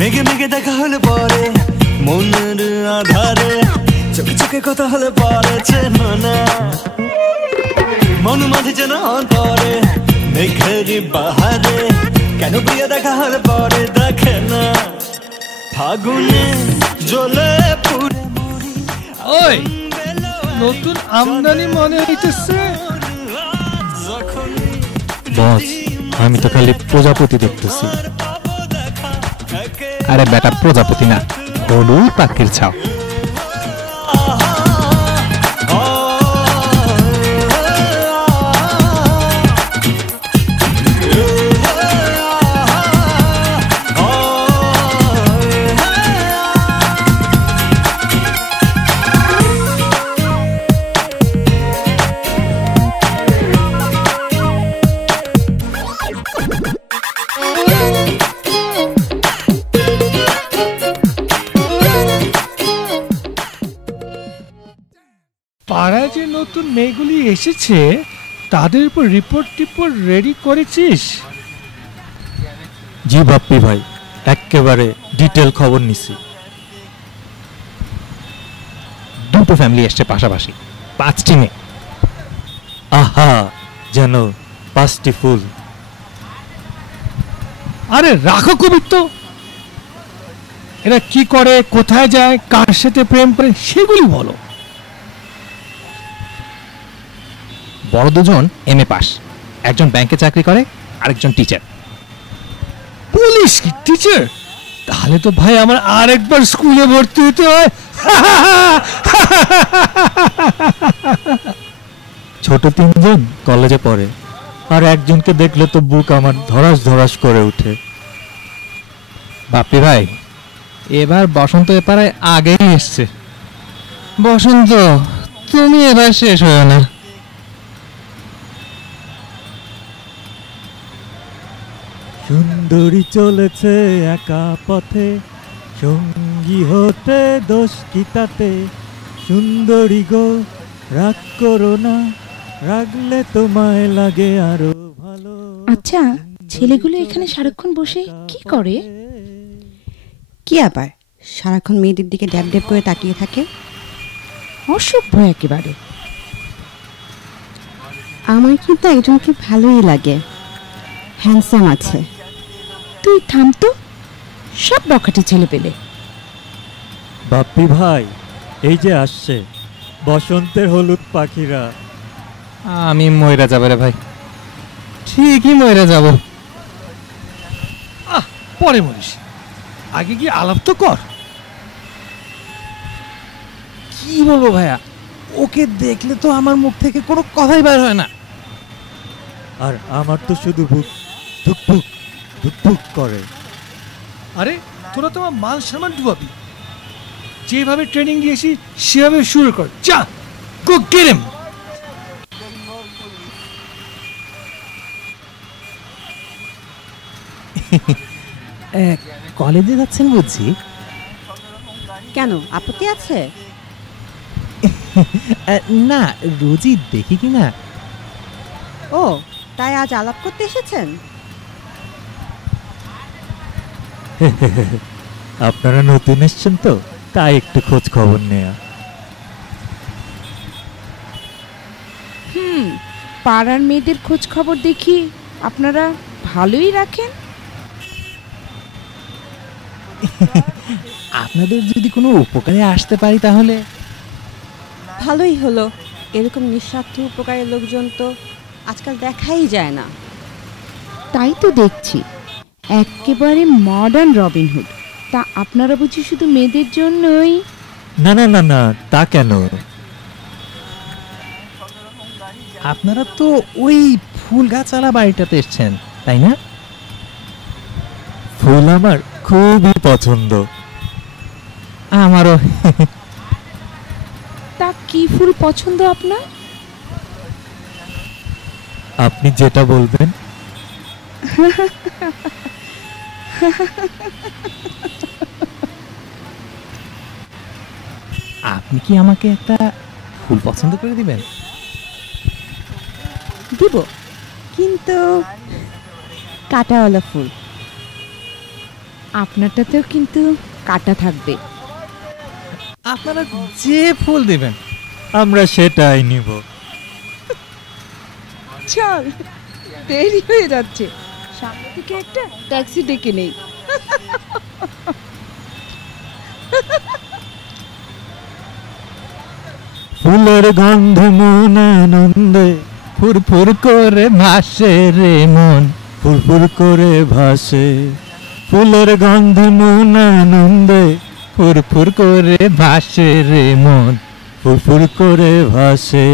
মেঘে মেঘে দেখা হলে পরে মনের আধারে চোখে চোখে কথা হলে পরে চেনো না মন মাঝে যেন অন্তরে মেঘের বাহারে কেন প্রিয় দেখা হলে পরে দেখে না ফাগুনে জ্বলে পুরে মরি। ওই নতুন আমদানি মনে হইতেছে। বস আমি তো খালি প্রজাপতি দেখতেছি। আরে বেটা প্রজাপতি না, হলুদ পাখির ছাও। পাড়ায় যে নতুন মেয়েগুলি এসেছে তাদের উপর রিপোর্ট রেডি করেছিস? জি বাপ্পি ভাই, একেবারে ডিটেল খবর নিছি। দুটো ফ্যামিলি এসছে পাশাপাশি, 5টি মেয়ে। আহা যেন 5টি ফুল। আরে রাখো কবিত্ব, এরা কি করে, কোথায় যায়, কার সাথে প্রেম করে সেগুলি বলো। বড় দুজন এমএ পাস, একজন ব্যাংকে চাকরি করে, আরেকজন টিচার। পুলিশ কি টিচার? তাহলে তো ভাই আমার আরেকবার স্কুলে ভর্তি হতে হয়। ছোট 3জন কলেজে পড়ে, আর একজনকে দেখলে তো বুক আমার ধরাস ধরাস করে উঠে। বাপ্পি ভাই, এবার বসন্ত এপারে আগেই এসছে। বসন্ত তুমি এবার শেষ হয়ে না। সুন্দরী চলেছে একা পথে, সঙ্গী হতে দোষ কি তাতে? সুন্দরী গো রাগ করো না, রাগলে তোমায় লাগে আরো ভালো। আচ্ছা, ছেলেগুলো এখানে সারাক্ষণ বসে কি করে? কি আবার সারাক্ষণ মেয়েদের দিকে ড্যাব ড্যাব করে তাকিয়ে থাকে। অসভ্য একেবারে। আমার কিন্তু একজনকে ভালোই লাগে, হ্যান্ডসাম আছে। তুই থাম তো, সব বখাটে ছেলে পেলে। বাপ্পি ভাই, এই যে আসছে বসন্তের হলুদ পাখিরা। আমি ময়রা যাবে রে ভাই, ঠিকই ময়রা যাব। পরে মরিস, আগে কি আলাপ তো কর। কি বলবো ভাইয়া, ওকে দেখলে তো আমার মুখ থেকে কোনো কথাই বের হয় না। আর আমার তো শুধু বুক ধুকপুক ধুকপুক করে। আরে তোরা তোমার মান সম্মান ডুবাবি। যেভাবে ট্রেনিং দিয়েছি সেভাবে শুরু কর। যা, গো গেট হিম। কলেজে যাচ্ছেন বুঝছি? কেন, আপত্তি আছে? না, রোজই দেখি কি না। ও তাই আজ আলাপ করতে এসেছেন? আপনারা নতুন এসছেন তো, তাই একটু খোঁজ খবর নেয়া। পাড়ার মেয়েদের খোঁজ খবর দেখি আপনারা ভালোই রাখেন। আপনাদের যদি কোনো উপকারে আসতে পারি তাহলে ভালোই হলো। এরকম নিঃস্বার্থ উপকারের লোকজন তো আজকাল দেখাই যায় না। তাই তো দেখছি, একেবারে মডার্ন রবিনহুড। তা আপনারা বুঝি শুধু মেয়েদের জন্যই? না না না না, তা কেন? আপনারা তো ওই ফুল গাছালা বাড়িটাতে এসছেন, তাই না? ফুল আমার খুবই পছন্দ। আমারও। তা কি ফুল পছন্দ আপনার? আপনি যেটা বলবেন। আপনি কি আমাকে একটা ফুল পছন্দ করে দিবেন? দিব, কিন্তু কাঁটাওয়ালা ফুল। আপনারটাতেও কিন্তু কাঁটা থাকবে। আপনারা যে ফুল দিবেন আমরা সেটাই নিব। চল, দেরি হয়ে যাচ্ছে, সামনে থেকে একটা ট্যাক্সি ডেকে নেই। ফুলের গন্ধে মন আনন্দে ফুরফুর করে ভাসে রে মন, ফুরফুর করে ভাসে। ফুলের গন্ধে মন আনন্দে ফুরফুর করে ভাসে রে মন, ফুরফুর করে ভাসে।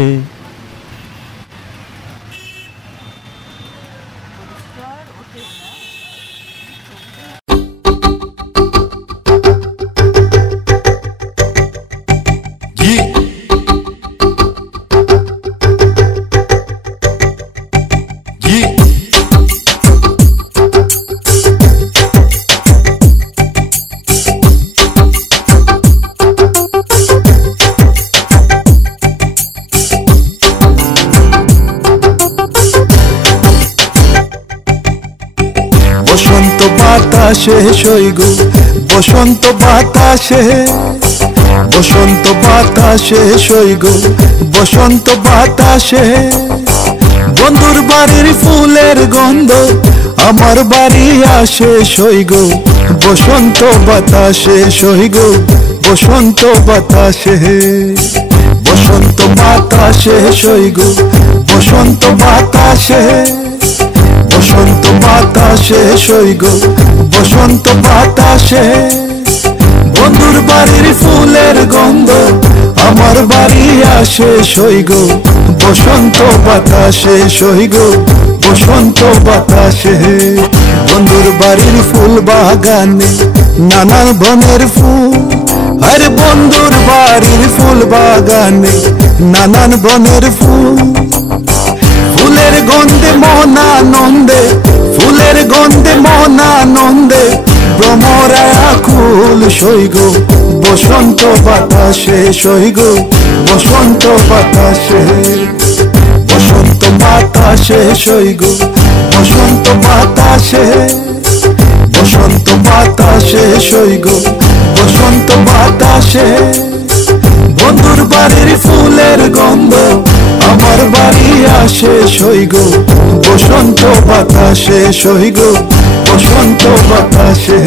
বসন্ত বাতাসে সইগো, বসন্ত বাতাসে, বসন্ত বাতাসে সইগো, বসন্ত বাতাসে। বন্ধুর বাড়ির ফুলের গন্ধ আমার বাড়ি আসে সইগো, বসন্ত বাতাসে সইগো, বসন্ত বাতাসে। বসন্ত বাতাসে সইগো, বসন্ত বাতাসে, বসন্ত বাতাসে সইগো, বসন্ত বাতাসে। বন্ধুর বাড়ির ফুলের গন্ধ আমার বাড়ি আসে সইগো, বসন্ত বাতাসে সইগো, বসন্ত বাতাসে। বন্ধুর বাড়ির ফুল বাগানে নানান বনের ফুল, আরে বন্ধুর বাড়ির ফুল বাগানে নানান বনের ফুল। ফুলের গন্ধে মন আনন্দে, ফুলের গন্ধে মন আনন্দে ভ্রমরা আকুল সইগো, বসন্ত বাতাসে সইগো, বসন্ত বাতাসে। বসন্ত বাতাসে সইগো, বসন্ত বাতাসে, বসন্ত বাতাসে সইগো, বসন্ত বাতাসে। বন্ধুর বাড়ির ফুলের গন্ধ আমার বাড়ি আসে সইগো, বসন্ত বাতাসে সইগো, বসন্ত বাতাসে।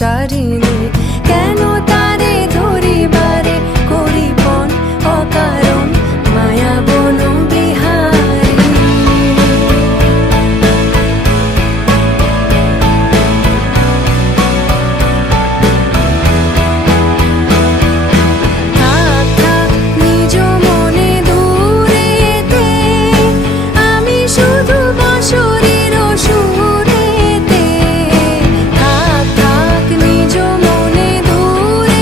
চারিণী কেন তারে ধরিবারে করিপন অকারণ মায়া বন বিহারী। থাক থাক নিজ মনে দূরেতে, আমি শুধু বাঁশরীর সুরেতে। থাক থাক নিজ মনে দূরে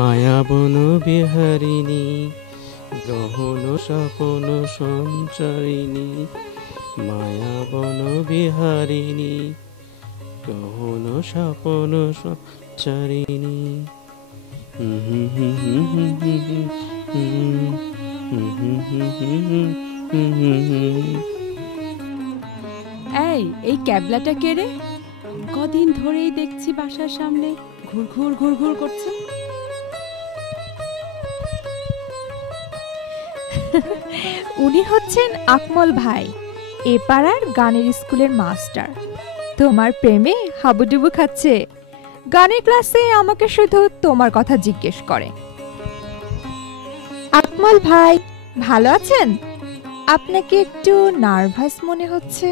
মায়াবন বিহারিণী গহন স্বপন সঞ্চারিণী মায়াবন বিহারিণী গহন স্বপন সঞ্চারিণী। এই ক্যাবলাটা কে রে? কদিন ধরেই দেখছি বাসার সামনে ঘুরঘুর ঘুরঘুর করছে। উনি হচ্ছেন আকমল ভাই, এ পাড়ার গানের স্কুলের মাস্টার। তোমার প্রেমে হাবুডুবু খাচ্ছে। গানের ক্লাসে আমাকে শুধু তোমার কথা জিজ্ঞেস করে। আকমল ভাই ভালো আছেন? আপনাকে একটু নার্ভাস মনে হচ্ছে।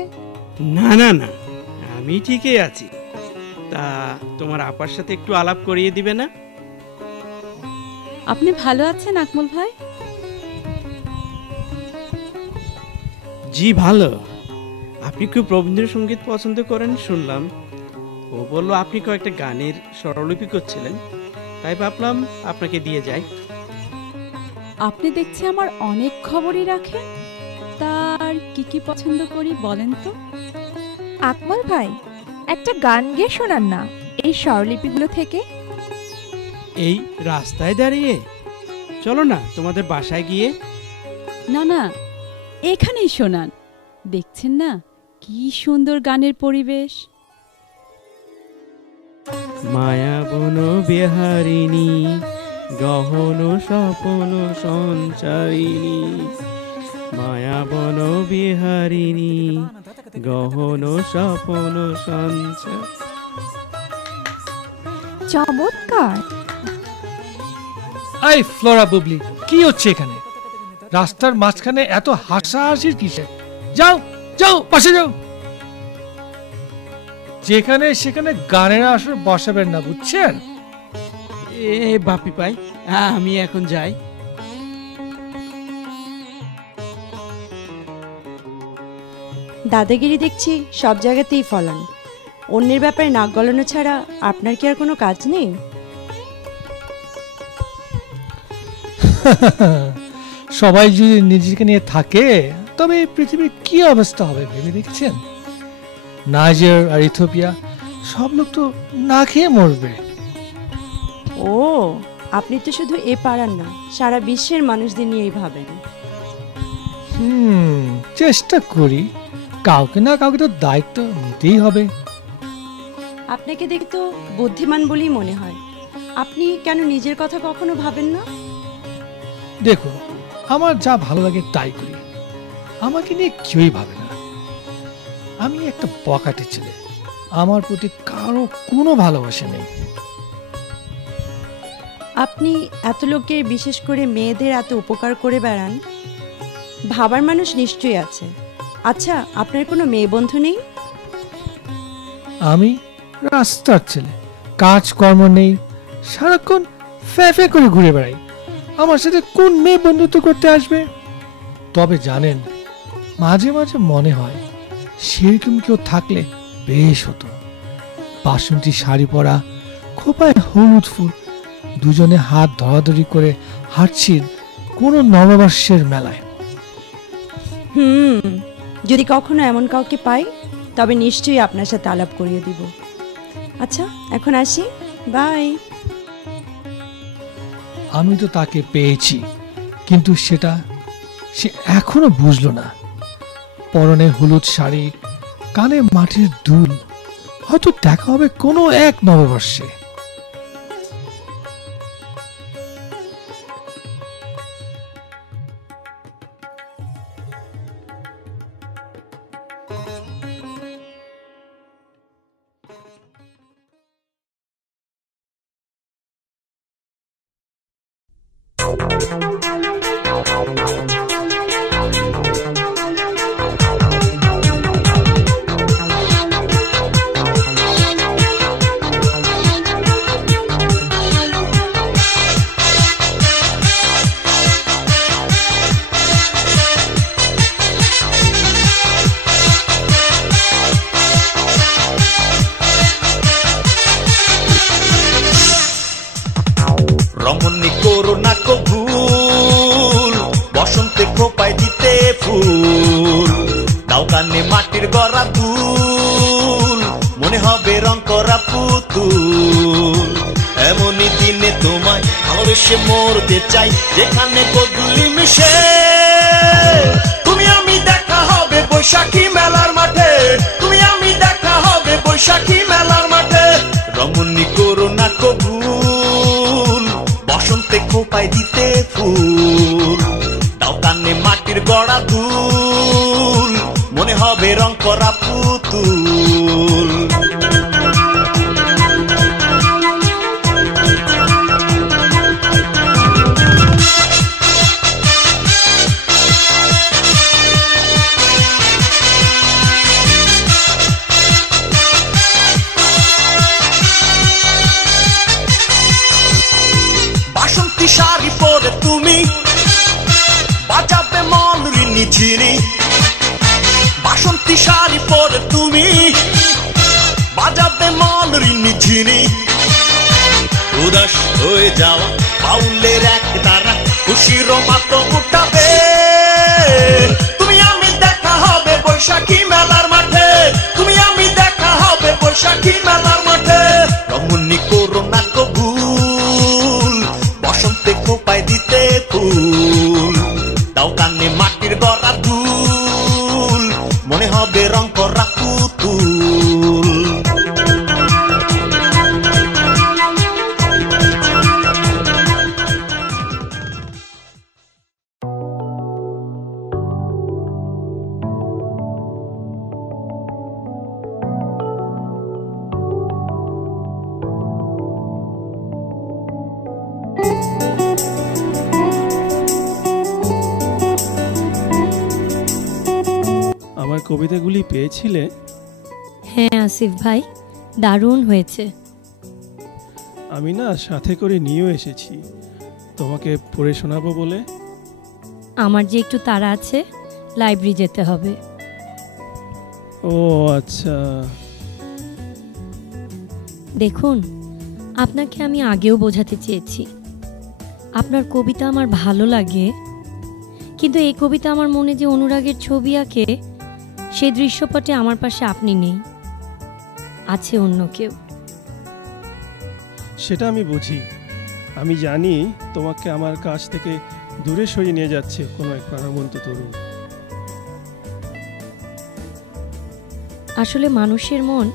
না না না, আমি ঠিকই আছি। তা তোমার আপার সাথে একটু আলাপ করিয়ে দিবে না? আপনি ভালো আছেন আকমল ভাই? জি ভালো। আপনি খুব রবীন্দ্রসঙ্গীত পছন্দ করেন শুনলাম। ও বলল আপনি কয়েকটা গানের স্বরলিপি করছিলেন, তাই ভাবলাম আপনাকে দিয়ে যাই। আপনি দেখছি আমার অনেক খবরই রাখেন। তার কি কি পছন্দ করি বলেন তো? আকমল ভাই একটা গান গেয়ে শোনান না এই স্বরলিপিগুলো থেকে। এই রাস্তায় দাঁড়িয়ে? চলো না তোমাদের বাসায় গিয়ে। না না, এখানেই শোনান। দেখছেন না কি সুন্দর গানের পরিবেশ। মায়াবন বিহারিণী গহন স্বপন সঞ্চারিণী মায়াবন বিহারিণী গহন স্বপন সঞ্চার। চমৎকার। এই ফ্লোরা বুবলি, কি হচ্ছে এখানে? রাস্তার মাঝখানে এত হাসাহাসির কিসে? যাও যাও, পাশে যাও। যেখানে সেখানে গানের আসর বসাবেন না, বুঝছেন? এ বাপি পাই, আমি এখন যাই। দাদাগিরি দেখছি সব জায়গাতেই ফলান। অন্যের ব্যাপারে নাক গলানো ছাড়া আপনার কি আর কোনো কাজ নেই? সবাই যদি নিজেকে নিয়ে থাকে তবে এই পৃথিবীর কি অবস্থা হবে ভেবে দেখছেন? নাইজার আর ইথিওপিয়া সব লোক তো না খেয়ে মরবে। ও, আপনি তো শুধু এ পাড়ার না, সারা বিশ্বের মানুষদের নিয়েই ভাবেন। চেষ্টা করি। কাউকে না কাউকে তো দায়িত্ব নিতেই হবে। আপনাকে দেখে তো বুদ্ধিমান বলেই মনে হয়। আপনি কেন নিজের কথা কখনো ভাবেন না? দেখো, আমার যা ভালো লাগে তাই করি। আমাকে নিয়ে কেউই ভাবে না। আমি একটা বখাটে ছেলে, আমার প্রতি কারো কোনো ভালোবাসা নেই। আপনি এত লোকের, বিশেষ করে মেয়েদের এত উপকার করে বেড়ান, ভাবার মানুষ নিশ্চয়ই আছে। আচ্ছা, আপনার কোনো মেয়ে বন্ধু নেই? আমি রাস্তার ছেলে, কাজকর্ম নেই, সারাক্ষণ ফ্যাফে করে ঘুরে বেড়াই। আমার সাথে কোন মেয়ে বন্ধুত্ব করতে আসবে? তবে জানেন, মাঝে মাঝে মনে হয় সেরকম কেউ থাকলে বেশ হতো। বাসন্তী শাড়ি পরা, খোপায় হলুদ ফুল, দুজনে হাত ধরাধরি করে হাঁটছি কোনো নববর্ষের মেলায়। যদি কখনো এমন কাউকে পাই তবে নিশ্চয়ই আপনার সাথে আলাপ করিয়ে দিব। আচ্ছা, এখন আসি, বাই। আমি তো তাকে পেয়েছি, কিন্তু সেটা সে এখনো বুঝলো না। পরনে হলুদ শাড়ি, কানে মাটির দুল। হয়তো দেখা হবে কোনো এক নববর্ষে। ফুল দাও কানে মাটির গড়া দুল মনে হবে রং করা পুতুল এমনই দিনে তোমায় ভালোবেসে মরতে চাই যেখানে বদলি মিশে তুমি আমি দেখা হবে বৈশাখী মেলার মাঠে তুমি আমি দেখা হবে বৈশাখী মেলার মাঠে রমণী করো না কবুল বসন্তে খোপায় দিতে ফুল দাও কানে মাটির গড়া দুল মনে হবে রং করা পুতুল বাসন্তী শাড়ি পরে তুমি বাজাবে মনরিনী ঝিরি বাসন্তী শাড়ি পরে তুমি বাজাবে মনরিনী ঝিরি উদাস হয়ে যাওয়া বাউলের এক তারা খুশির মাত উঠাবে তুমি আমি দেখা হবে বৈশাখী মেলার মাঠে তুমি আমি দেখা হবে বৈশাখী মেলার মাঠে রমণী করো না কবুল বসন্তে খোপায় দিতে ফুল দাও কানে মাটির গড়া দুল মনে হবে রং করা পুতুল আমার কবিতাগুলি পেয়েছিলে? হ্যাঁ আসিফ ভাই, দারুণ হয়েছে। আমি না সাথে করে নিয়েও এসেছি তোমাকে পড়ে শোনাবো বলে। আমার যে একটু তাড়া আছে, লাইব্রেরি যেতে হবে। ও আচ্ছা। দেখুন, আপনাকে আমি আগেও বোঝাতে চেয়েছি আপনার কবিতা আমার ভালো লাগে, কিন্তু এই কবিতা আমার মনে যে অনুরাগের ছবি আঁকে, সেই দৃশ্যপটে আমার পাশে আপনি নেই, আছে অন্য কেউ। সেটা আমি বুঝি। আমি জানি তোমাকে আমার কাছ থেকে দূরে সরিয়ে নিয়ে যাচ্ছে কোনো এক প্রাণবন্ত তরুণ। আসলে মানুষের মন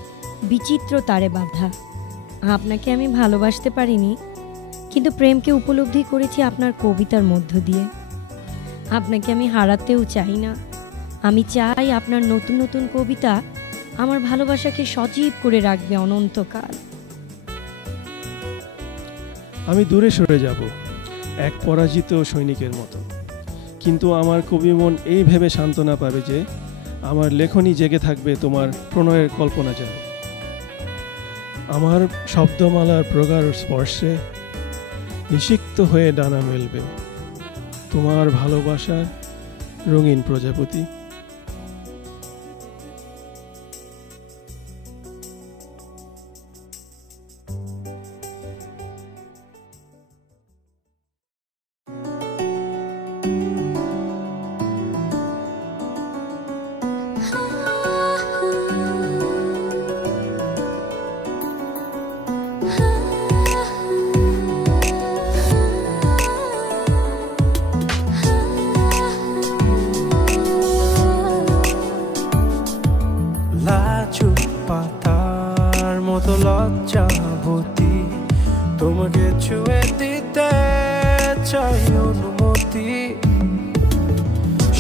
বিচিত্র তারে বাঁধা। আপনাকে আমি ভালোবাসতে পারিনি, কিন্তু প্রেমকে উপলব্ধি করেছি আপনার কবিতার মধ্য দিয়ে। আপনাকে আমি হারাতেও চাই না। আমি চাই আপনার নতুন নতুন কবিতা আমার ভালোবাসাকে সজীব করে রাখবে অনন্তকাল। আমি দূরে সরে যাব এক পরাজিত সৈনিকের মতো, কিন্তু আমার কবি মন এই ভেবে সান্ত্বনা পাবে যে আমার লেখনী জেগে থাকবে তোমার প্রণয়ের কল্পনা যায়। আমার শব্দমালার প্রগাঢ় স্পর্শে নিষিক্ত হয়ে ডানা মেলবে তোমার ভালোবাসার রঙিন প্রজাপতি। লজ্জাবতী তোমাকে ছুঁয়ে দিতে চাই অনুমতি,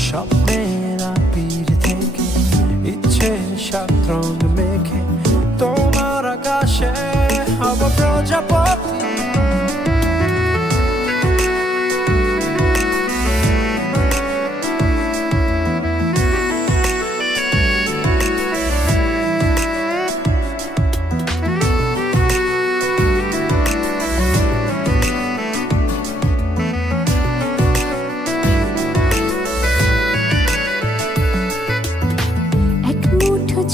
স্বপ্নের আবির থেকে ইচ্ছের সাত রং মেখে তোমার আকাশে হব প্রজাপতি।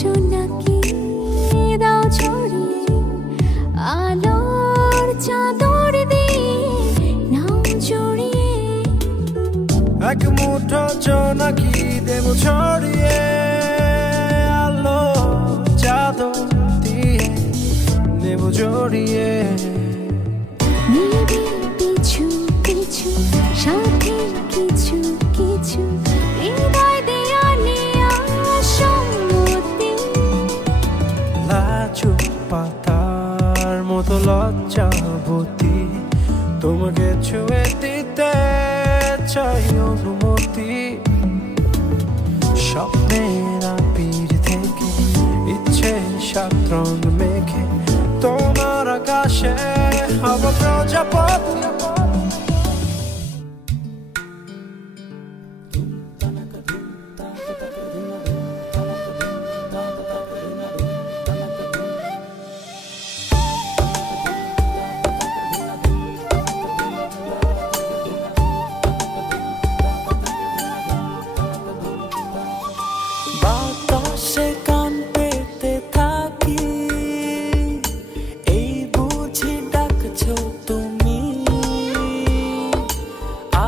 জোনাকি এক মুঠো জোনাকি দেব ছড়িয়ে আলো চাদর দিয়ে দেব জড়িয়ে পিছু পিছু সাথে কিছু কিছু হৃদয় দেয়ালে আসম্মতি লাজুক পাতার মতো লজ্জাবতী তোমাকে ছুঁয়ে দিতে চাই অনুমতি স্বপ্নের আবির থেকে ইচ্ছে সাত রং মেখে তোমার আকাশে হব প্রজাপতি বাতাসে কান পেতে থাকি এই বুঝি ডাকছো তুমি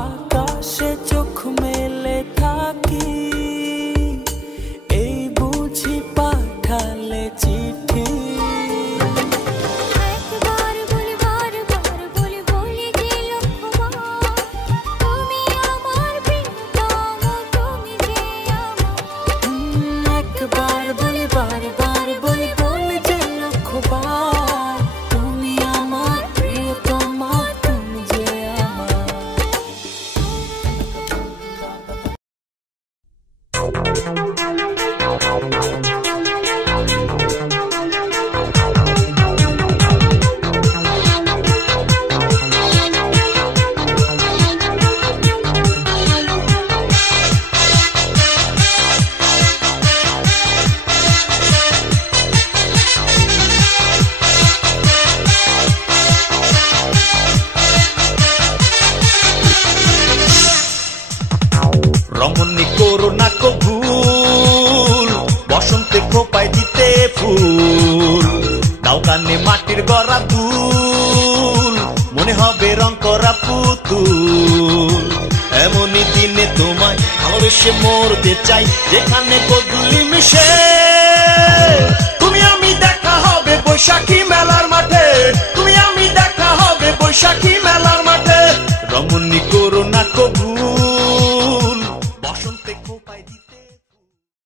আকাশে চোখ মেলে থাকি এই বুঝি পাঠালে চিঠি একবার বলি বারবার বলি বলি যে লক্ষ্যবার তুমি আমার প্রিয়তম তুমি যে একবার বলি বারবার বলি বলি যে লক্ষ্যবার তুমি আমার প্রিয়তমা তুমি যে আমার রমণী করো না কো ভুল বসন্তে খোপায় দিতে ফুল দাও কানে মাটির গড়া দুল মনে হবে রং করা পুতুল এমনই দিনে তোমায় ভালোবেসে মরতে চাই যেখানে গোধূলি মিশে তুমি আমি দেখা হবে বৈশাখী মেলার মাঠে তুমি আমি দেখা হবে বৈশাখী মেলা